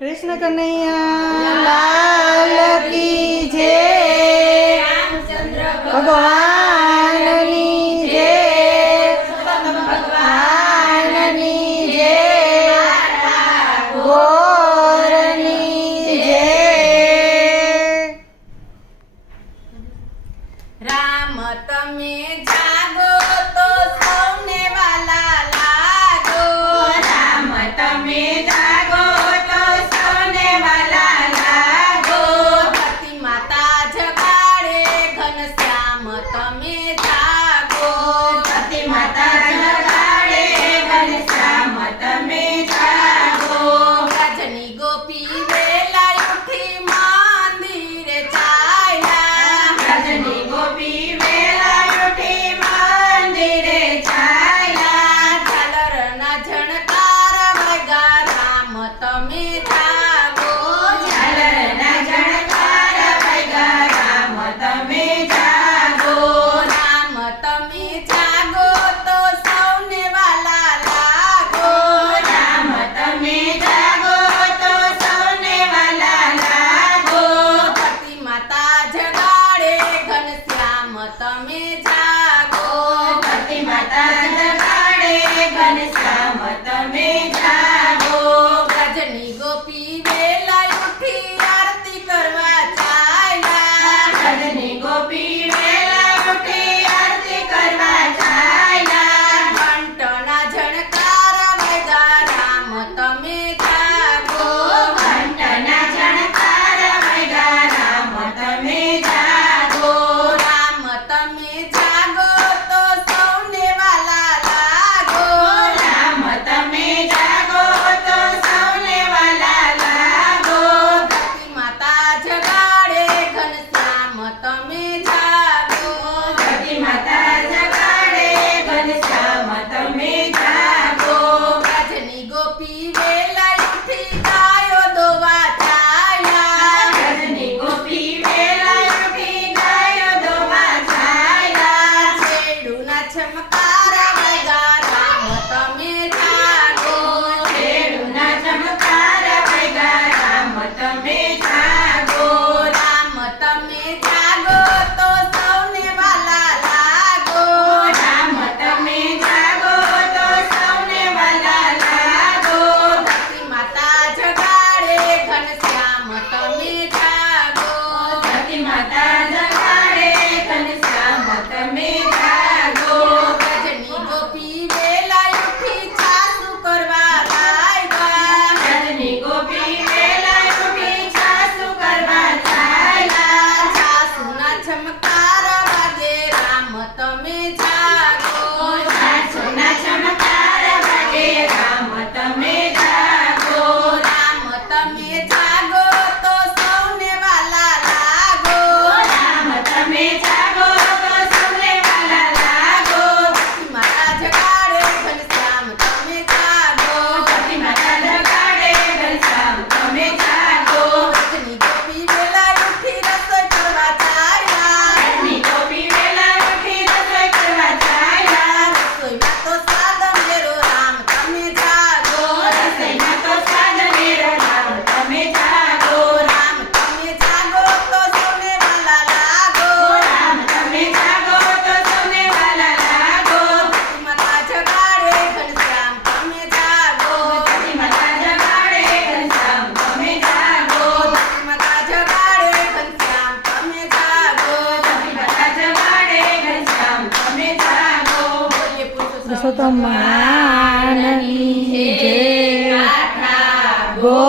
કૃષ્ણ કનૈયા લાલ કી જય, ભગવાનની જય, ભગવાનની જય, ગોરની જય. રામ તમે જાગો તો સૌને વાલા લાગો. રામ તમે જાગો તો સૌને વાલા લાગો. ધરતી માતા જગાડે ઘનશ્યામ તમે જાગો. ધરતી માતા જગાડે ઘનશ્યામ તમે જાગો. રજની ગોપી વેલા ઉઠી મંદિરે ચાલ્યા. રજની ગોપી વેલા ઉઠી મંદિરે ચાલ્યા. ઝાલરના ઝણકાર વાગ્યા રામ તમે જાગો. ઝાલરના ઝણકાર વાગ્યા રામ તમે જાગો. રામ તમે જાગો તો સૌને વાલા લાગો. રામ તમે જાગો તો સૌને વાલા લાગો. ધરતી માતા જગાડે ઘનશ્યામ તમે જાગો. ધરતી માતા જગાડે ઘનશ્યામ તમે જાગો. રજની ગોપી વેલા ઉઠી આરતી કરવા ચાલ્યા. રજની ગોપી વેલા ઉઠી આરતી કરવા ચાલ્યા. ઘંટના ઝણકાર વાગ્યા રામ તમે જાગો. ઘંટના ઝણકાર વાગ્યા રામ તમે જાગો. રામ તમે જાગો તો સૌને વાલા લાગો. રામ તમે જાગો તો સૌને વાલા લાગો. ધરતી માતા જગાડે ઘનશ્યામ તમે જાગો. ધરતી માતા જગાડે ઘનશ્યામ તમે જાગો. રજની ગોપી વેલા ઉઠી ગાયો દોવા ચાલ્યા. રજની ગોપી વેલા ઉઠી ગાયો દોવા ચાલ્યા. છેડુના ચમકાર વાગ્યા રામ તમે જાગો. છેડુના ચમકાર વાગ્યા રામ તમે જાગો. રામ તમે જાગો તો સૌને વાલા લાગો. રામ તમે જાગો તો સૌને વાલા લાગો. ધરતી માતા જગાડે ઘનશ્યામ તમે જાગો. ધરતી માતા જગાડે ઘનશ્યામ તમે જાગો. રજની ગોપી વેલા ઉઠી છાસુ કરવા લાગ્યા. રજની ગોપી વેલા ઉઠી છાસુ કરવા ચાલ્યા. છાસુના ચમકાર વાગે રામ તમે જાગો. છાસુના ચમકાર વાગે રામ તમે જાગો. રામ તમે જાગો તો સૌને વાલા લાગો. રામ તમે જાગો તો સૌને વાલા લાગો. ધરતી માતા જગાડે ઘનશ્યામ તમે જાગો. ધરતી માતા જગાડે ઘનશ્યામ તમે જાગો. રજની ગોપી વેલા ઉઠી રસોઈ કરવા ચાલ્યા. રજની ગોપી વેલા ઉઠી રસોઈ કરવા ચાલ્યા. રસોઈમાં તો સ્વાદ મેરો રામ તમે જાગો. રસોઈમાં તો સ્વાદ મેરો રામ તમે જાગો. રામ તમે જાગો તો સૌને વાલા લાગો. રામ તમે જાગો તો સૌને વાલા લાગો. ધરતી માતા જગાડે ઘનશ્યામ તમે જાગો. ધરતી માતા જગાડે ઘનશ્યામ તમે જાગો. ધરતી માતા જગાડે ઘનશ્યામ તમે જાગો. ધરતી માતા જગાડે ઘનશ્યામ તમે જાગો. બોલીએ પુરુષોત્તમ ભગવાનની જય, ગાથા ગો